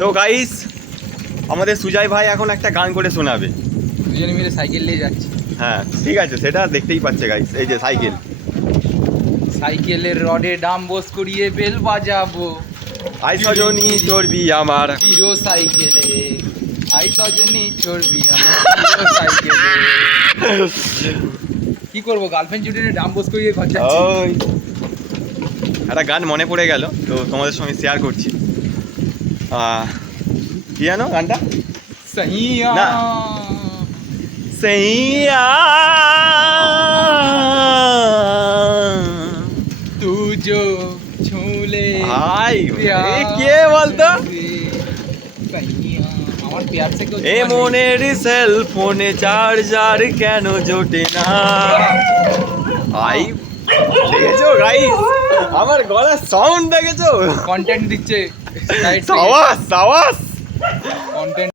তো গাইস আমাদের সুজয় ভাই এখন একটা গান করে শোনাবে। দুজনে মিলে সাইকেল নিয়ে যাচ্ছি। হ্যাঁ ঠিক আছে, সেটা দেখতেই পাচ্ছে গাইস, এই যে সাইকেল। সাইকেলের রডে ডাম বস করিয়ে বেল বাজাবো, আই সজনী চর্বি আমার। হিরো সাইকেলে আই সজনী চড়বি আমার হিরো সাইকেলে। কি করবো, গার্লফ্রেন্ড জুড়ে ডাম বস করিয়ে ঘর যাচ্ছি। ওই একটা গান মনে পড়ে গেল, তো তোমাদের সঙ্গে শেয়ার করছি। কি জানো গানটা? সহিয়া না। সैया तू जो छू ले ভাই प्यार এ কে বলতো? से सैया আমার প্যার से কেউ এ মনের সেল ফোনে চার্জার কেন জোটে না? ভাই দেখেছো গাইস, আমার গলার সাউন্ড দেখেছো? কন্টেন্ট দিচ্ছে সাওয়াস সাওয়াস।